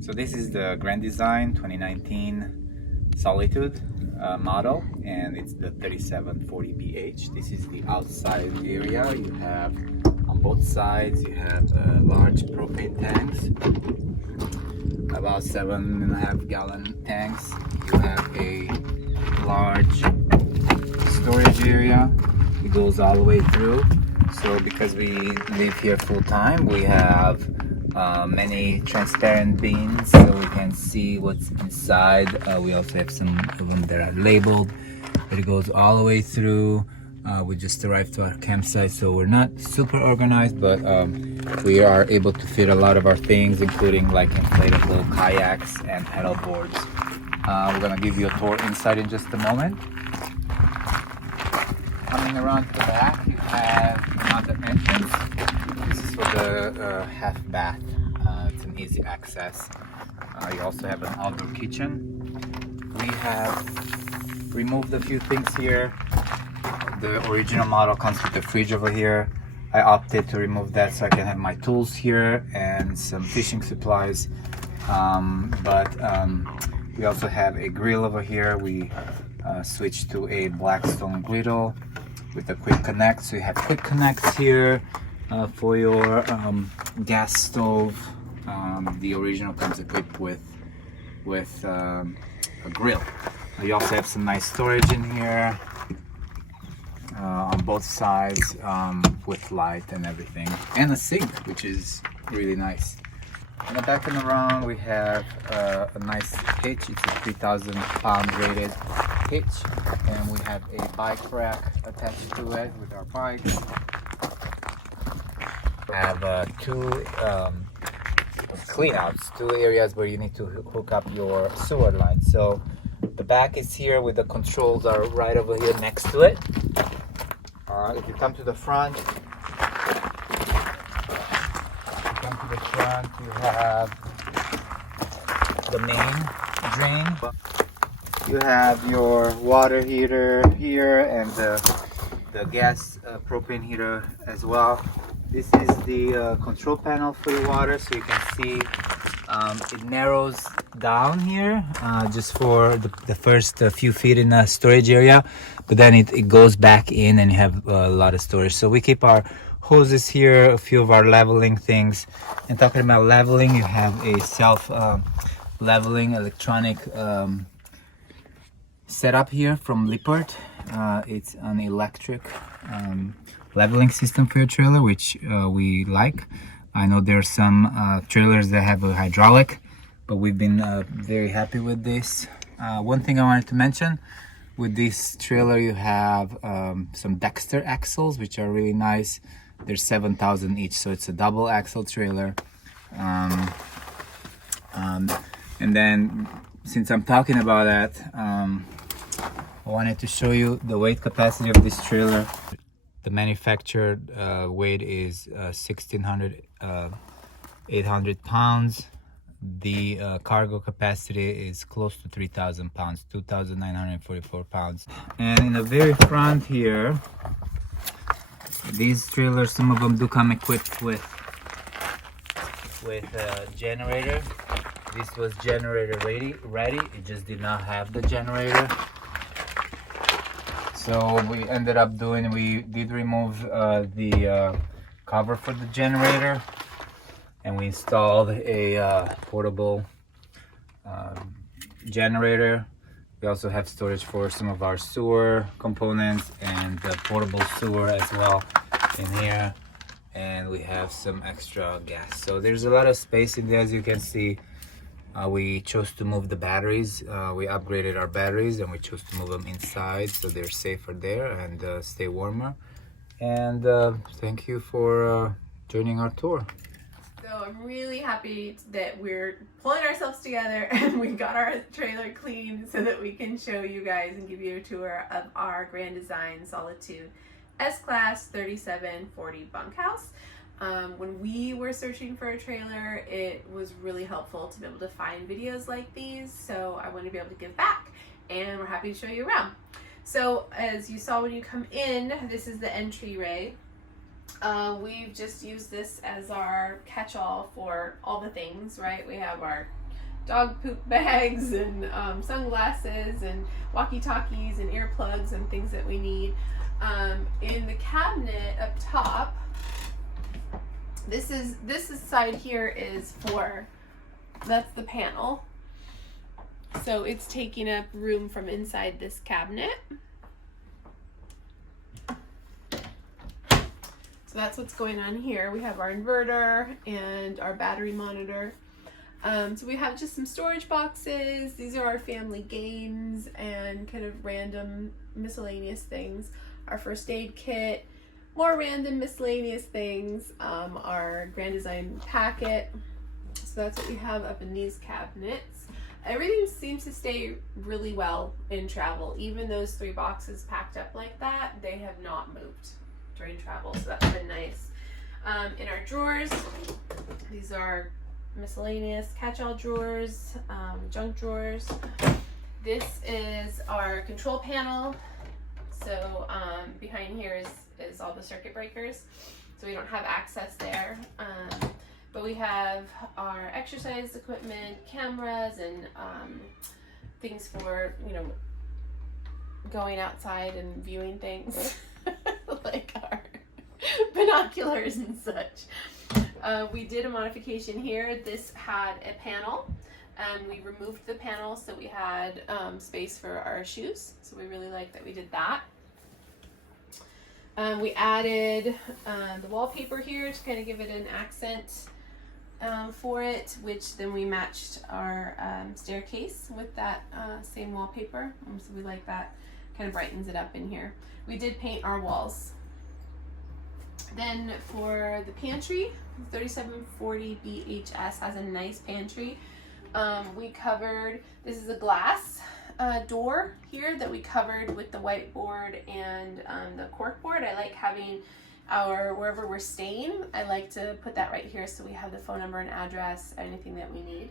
So this is the Grand Design 2019 Solitude model, and it's the 3740BH. This is the outside area. You have on both sides, you have large propane tanks, about 7.5 gallon tanks. You have a large storage area. It goes all the way through. So because we live here full time, we have many transparent bins so we can see what's inside. We also have some of them that are labeled, but it goes all the way through. We just arrived to our campsite, so we're not super organized, but we are able to fit a lot of our things, including like inflatable kayaks and pedal boards. We're gonna give you a tour inside in just a moment. Coming around to the back, you have another entrance. This is for the half bath. It's an easy access. You also have an outdoor kitchen. We have removed a few things here. The original model comes with a fridge over here. I opted to remove that so I can have my tools here and some fishing supplies. We also have a grill over here. We switched to a Blackstone griddle with a quick connect. So you have quick connects here for your gas stove. The original comes equipped with a grill. You also have some nice storage in here on both sides with light and everything, and a sink, which is really nice. In the back and around, we have a nice hitch. It's a 3,000 pound rated hitch, and we have a bike rack attached to it with our bikes. We have two cleanouts, two areas where you need to hook up your sewer line. So the back is here with the controls are right over here next to it. If you come to the front, you have the main drain. You have your water heater here and the gas propane heater as well. This is the control panel for the water, so you can see it narrows down here just for the first few feet in the storage area, but then it goes back in and you have a lot of storage. So we keep our hoses here, a few of our leveling things. And talking about leveling, you have a self leveling electronic setup here from Lippert. It's an electric leveling system for your trailer, which we like. I know there are some trailers that have a hydraulic, but we've been very happy with this. One thing I wanted to mention, with this trailer you have some Dexter axles, which are really nice. They're 7,000 each, so it's a double axle trailer. And then since I'm talking about that, I wanted to show you the weight capacity of this trailer. The manufactured weight is 1,800 pounds. The cargo capacity is close to 3,000 pounds, 2,944 pounds. And in the very front here, these trailers, some of them do come equipped with a generator. This was generator ready. It just did not have the generator. So we ended up we did remove the cover for the generator, and we installed a portable generator. We also have storage for some of our sewer components and the portable sewer as well in here. And we have some extra gas. So there's a lot of space in there, as you can see. We chose to move the batteries. We upgraded our batteries and we chose to move them inside so they're safer there and stay warmer. And thank you for joining our tour. So I'm really happy that we're pulling ourselves together and we got our trailer clean so that we can show you guys and give you a tour of our Grand Design Solitude S-Class 3740 bunkhouse. When we were searching for a trailer, it was really helpful to be able to find videos like these, so I want to be able to give back, and we're happy to show you around. So as you saw when you come in, this is the entryway. We've just used this as our catch-all for all the things, right? We have our dog poop bags and sunglasses and walkie-talkies and earplugs and things that we need. In the cabinet up top, this side here is for, that's the panel. So it's taking up room from inside this cabinet. So that's what's going on here. We have our inverter and our battery monitor. So we have just some storage boxes. These are our family games and kind of random miscellaneous things. Our first aid kit, more random miscellaneous things, our Grand Design packet. So that's what we have up in these cabinets. Everything seems to stay really well in travel. Even those 3 boxes packed up like that, they have not moved during travel, so that's been nice. In our drawers, these are miscellaneous catch-all drawers, junk drawers. This is our control panel. So behind here is all the circuit breakers, so we don't have access there. But we have our exercise equipment, cameras, and things for, you know, going outside and viewing things. Like our binoculars and such. We did a modification here. This had a panel, and we removed the panel so we had space for our shoes. So we really like that we did that. We added the wallpaper here to kind of give it an accent for it, which then we matched our staircase with that same wallpaper. So we like that, kind of brightens it up in here. We did paint our walls. Then for the pantry, 3740 BHS has a nice pantry. We covered, this is a glass door here that we covered with the whiteboard and the cork board. I like having our, wherever we're staying, I like to put that right here so we have the phone number and address, anything that we need.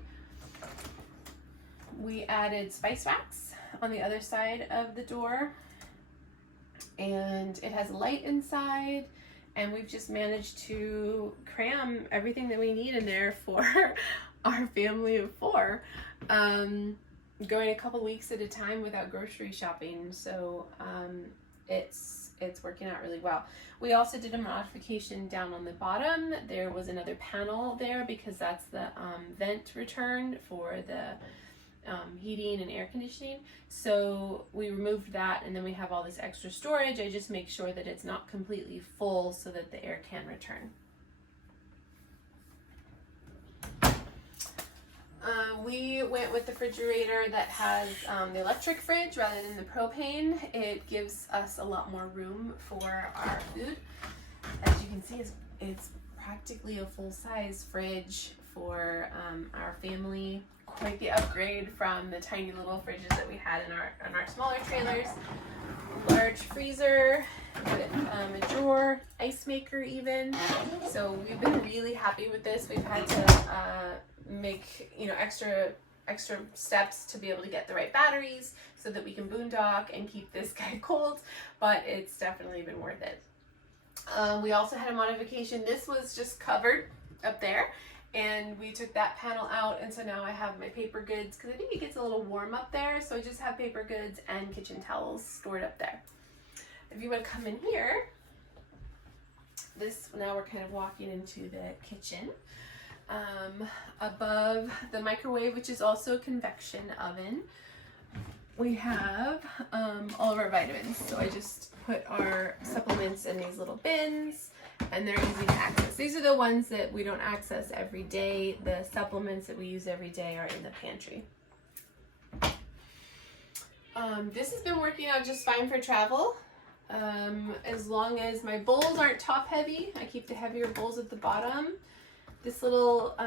We added spice racks on the other side of the door, and it has a light inside, and we've just managed to cram everything that we need in there for our family of 4, going a couple weeks at a time without grocery shopping. So it's working out really well. We also did a modification down on the bottom. There was another panel there because that's the vent return for the heating and air conditioning. So we removed that, and then we have all this extra storage. I just make sure that it's not completely full so that the air can return. We went with the refrigerator that has the electric fridge rather than the propane. It gives us a lot more room for our food. As you can see, it's practically a full-size fridge for our family. Quite the upgrade from the tiny little fridges that we had in our smaller trailers. Large freezer with a drawer, ice maker even. So we've been really happy with this. We've had to make, you know, extra steps to be able to get the right batteries so that we can boondock and keep this guy cold, but it's definitely been worth it. We also had a modification. This was just covered up there, and we took that panel out, and so now I have my paper goods because I think it gets a little warm up there, so I just have paper goods and kitchen towels stored up there. If you want to come in here, now we're kind of walking into the kitchen. Above the microwave, which is also a convection oven, we have all of our vitamins. So I just put our supplements in these little bins, and they're easy to access. These are the ones that we don't access every day. The supplements that we use every day are in the pantry. This has been working out just fine for travel. As long as my bowls aren't top heavy, I keep the heavier bowls at the bottom. This little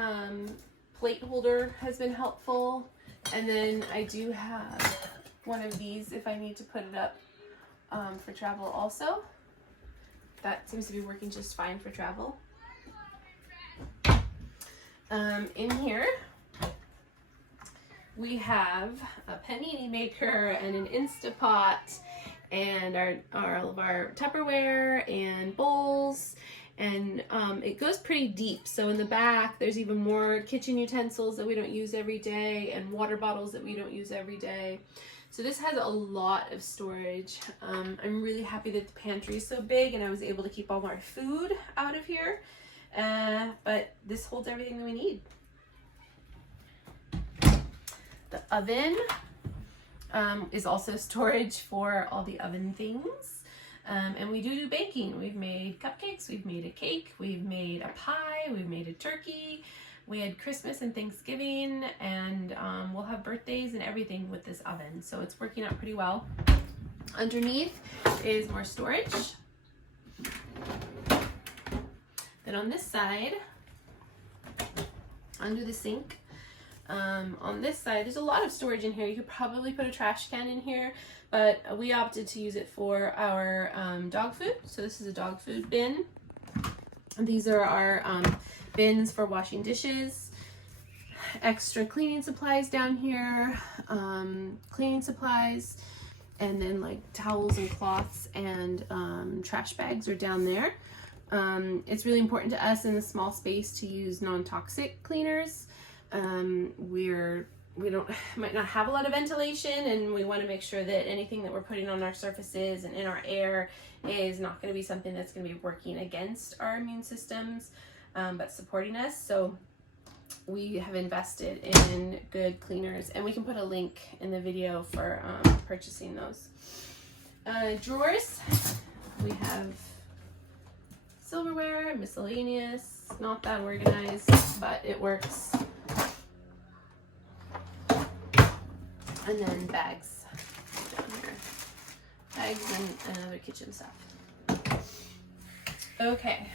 plate holder has been helpful. And then I do have one of these if I need to put it up for travel also. That seems to be working just fine for travel. In here, we have a Panini Maker and an Instapot and all of our Tupperware and bowls and it goes pretty deep. So in the back, there's even more kitchen utensils that we don't use every day and water bottles that we don't use every day. So this has a lot of storage. I'm really happy that the pantry is so big and I was able to keep all my food out of here. But this holds everything that we need. The oven is also storage for all the oven things. And we do baking. We've made cupcakes, we've made a cake, we've made a pie, we've made a turkey. We had Christmas and Thanksgiving, and we'll have birthdays and everything with this oven. So it's working out pretty well. Underneath is more storage. Then on this side, under the sink, on this side, there's a lot of storage in here. You could probably put a trash can in here, but we opted to use it for our dog food. So this is a dog food bin. These are our bins for washing dishes, extra cleaning supplies down here, cleaning supplies, and then like towels and cloths and trash bags are down there. It's really important to us in a small space to use non-toxic cleaners. We might not have a lot of ventilation, and we want to make sure that anything that we're putting on our surfaces and in our air is not going to be something that's going to be working against our immune systems, but supporting us. So we have invested in good cleaners, and we can put a link in the video for purchasing those. Drawers, we have silverware, miscellaneous, not that organized, but it works. And then bags down here. Bags and other kitchen stuff. Okay,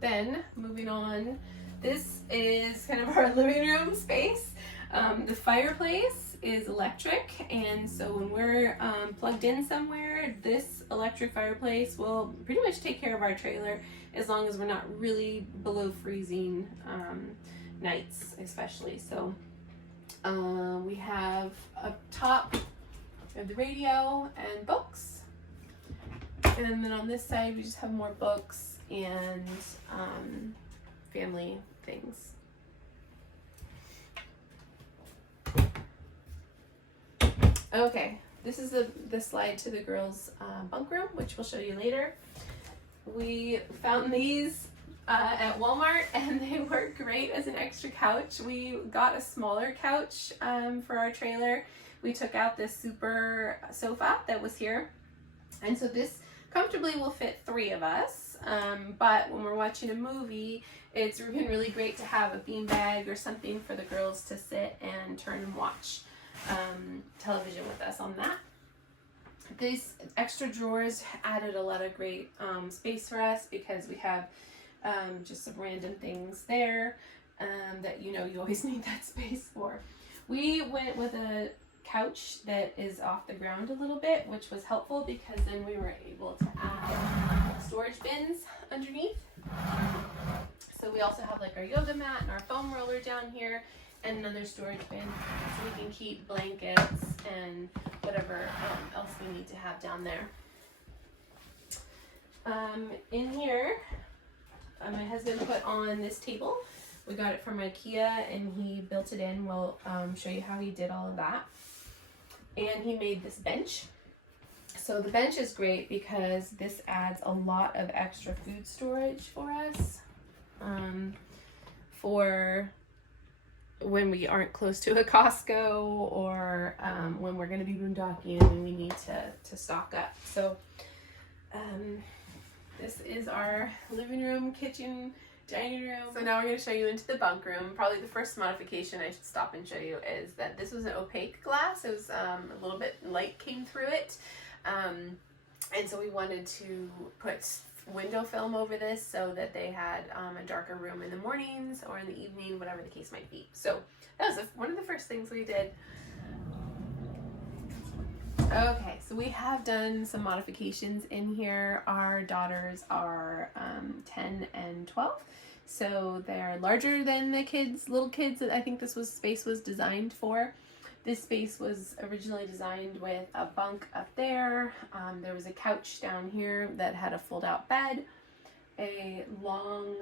then moving on. This is kind of our living room space. The fireplace is electric, and so when we're plugged in somewhere, this electric fireplace will pretty much take care of our trailer as long as we're not really below freezing nights, especially. So we have up top, we have the radio and books, and then on this side we just have more books and family things. Okay, this is the slide to the girls' bunk room, which we'll show you later. We found these at Walmart, and they work great as an extra couch. We got a smaller couch for our trailer. We took out this super sofa that was here, and so this comfortably will fit 3 of us. But when we're watching a movie, it's been really great to have a beanbag or something for the girls to sit and turn and watch television with us on that. These extra drawers added a lot of great space for us because we have just some random things there that you always need that space for. We went with a couch that is off the ground a little bit, which was helpful because then we were able to add storage bins underneath. So we also have like our yoga mat and our foam roller down here, and another storage bin so we can keep blankets and whatever else we need to have down there. In here, my husband put on this table. We got it from IKEA and he built it in. We'll show you how he did all of that. And he made this bench. So the bench is great because this adds a lot of extra food storage for us. For when we aren't close to a Costco or when we're going to be boondocking and we need to stock up. So this is our living room, kitchen, dining room. So now we're going to show you into the bunk room. Probably the first modification I should stop and show you is that this was an opaque glass. It was a little bit light came through it. And so we wanted to put window film over this so that they had a darker room in the mornings or in the evening, whatever the case might be. So that was one of the first things we did. Okay, so we have done some modifications in here. Our daughters are 10 and 12, so they're larger than the little kids that I think this space was designed for. This space was originally designed with a bunk up there. There was a couch down here that had a fold-out bed. a long,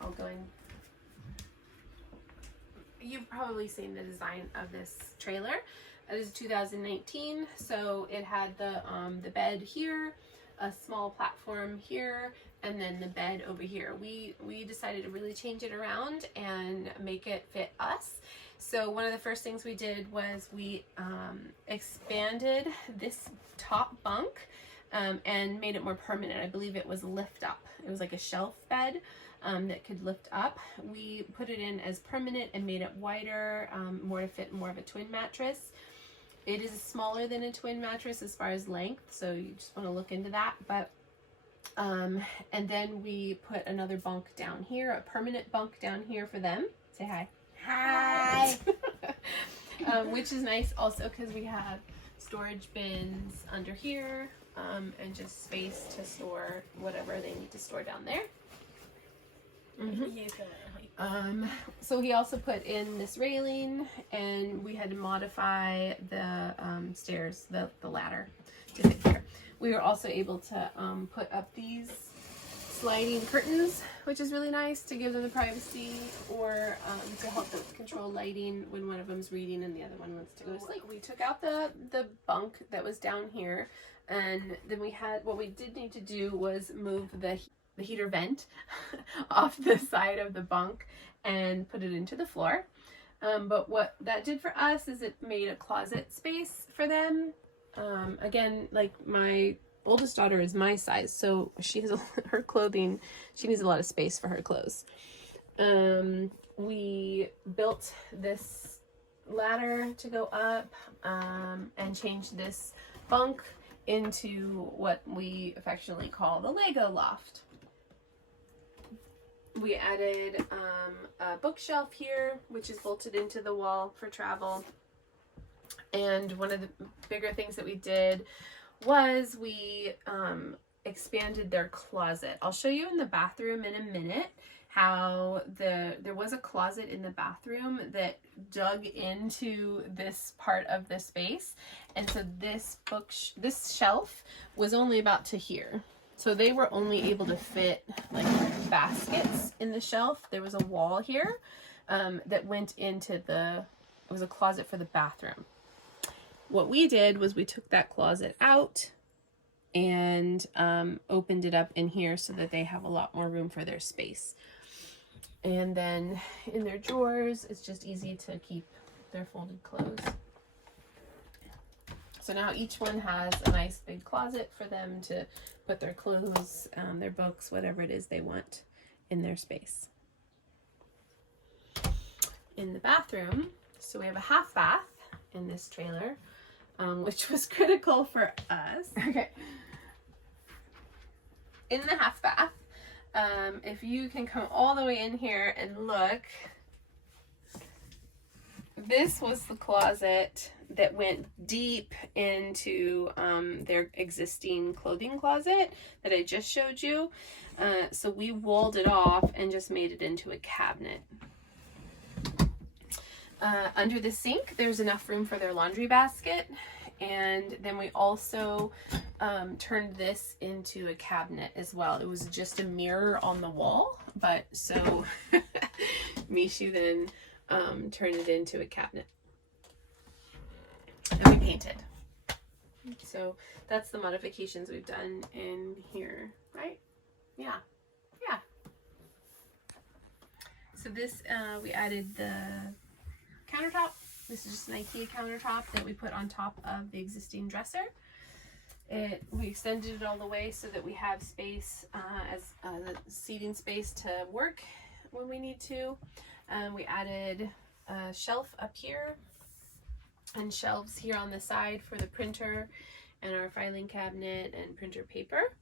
I'll go in. You've probably seen the design of this trailer. It is 2019, so it had the bed here, a small platform here, and then the bed over here. We decided to really change it around and make it fit us. So one of the first things we did was we expanded this top bunk and made it more permanent. I believe it was lift up. It was like a shelf bed that could lift up. We put it in as permanent and made it wider, more to fit more of a twin mattress. It is smaller than a twin mattress as far as length, so you just want to look into that. But and then we put another bunk down here, a permanent bunk down here for them. Say hi. Hi. Which is nice also because we have storage bins under here and just space to store whatever they need to store down there. So he also put in this railing, and we had to modify the stairs, the ladder to fit here. We were also able to put up these sliding curtains, which is really nice to give them the privacy, or to help control lighting when one of them's reading and the other one wants to go to sleep. We took out the bunk that was down here, and then what we did need to do was move the heater vent off the side of the bunk and put it into the floor. But what that did for us is it made a closet space for them. Again, like my oldest daughter is my size, so she has her clothing, she needs a lot of space for her clothes. We built this ladder to go up and changed this bunk into what we affectionately call the Lego loft. We added a bookshelf here, which is bolted into the wall for travel. And one of the bigger things that we did was we expanded their closet. I'll show you in the bathroom in a minute how there was a closet in the bathroom that dug into this part of the space. And so this shelf was only about to here. So they were only able to fit like baskets in the shelf. There was a wall here that went into it was a closet for the bathroom. What we did was we took that closet out and opened it up in here so that they have a lot more room for their space. And then in their drawers, it's just easy to keep their folded clothes. So now each one has a nice big closet for them to put their clothes, their books, whatever it is they want in their space. In the bathroom, so we have a half bath in this trailer, which was critical for us. Okay. In the half bath, if you can come all the way in here and look, this was the closet that went deep into their existing clothing closet that I just showed you. So we walled it off and just made it into a cabinet. Under the sink, there's enough room for their laundry basket. And then we also turned this into a cabinet as well. It was just a mirror on the wall, but so Mishu then turned it into a cabinet. And we painted. So that's the modifications we've done in here, right? Yeah. Yeah. So this, we added the countertop. This is just an IKEA countertop that we put on top of the existing dresser. We extended it all the way so that we have space as seating space to work when we need to. We added a shelf up here and shelves here on the side for the printer and our filing cabinet and printer paper.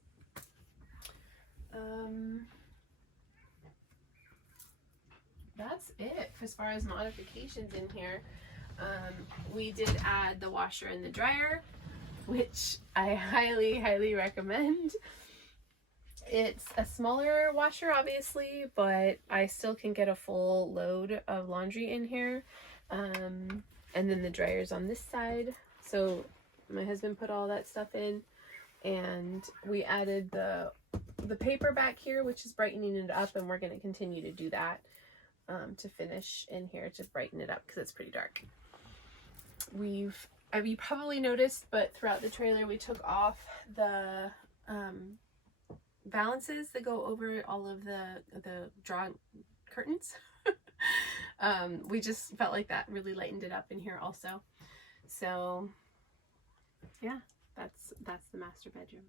That's it as far as modifications in here. We did add the washer and the dryer, which I highly recommend. It's a smaller washer, obviously, but I still can get a full load of laundry in here. And then the dryer's on this side. So my husband put all that stuff in, and we added the the paper back here, which is brightening it up, and we're going to continue to do that to finish in here to brighten it up because it's pretty dark. You probably noticed, but throughout the trailer we took off the valances that go over all of the drawn curtains. We just felt like that really lightened it up in here also. So yeah, that's the master bedroom.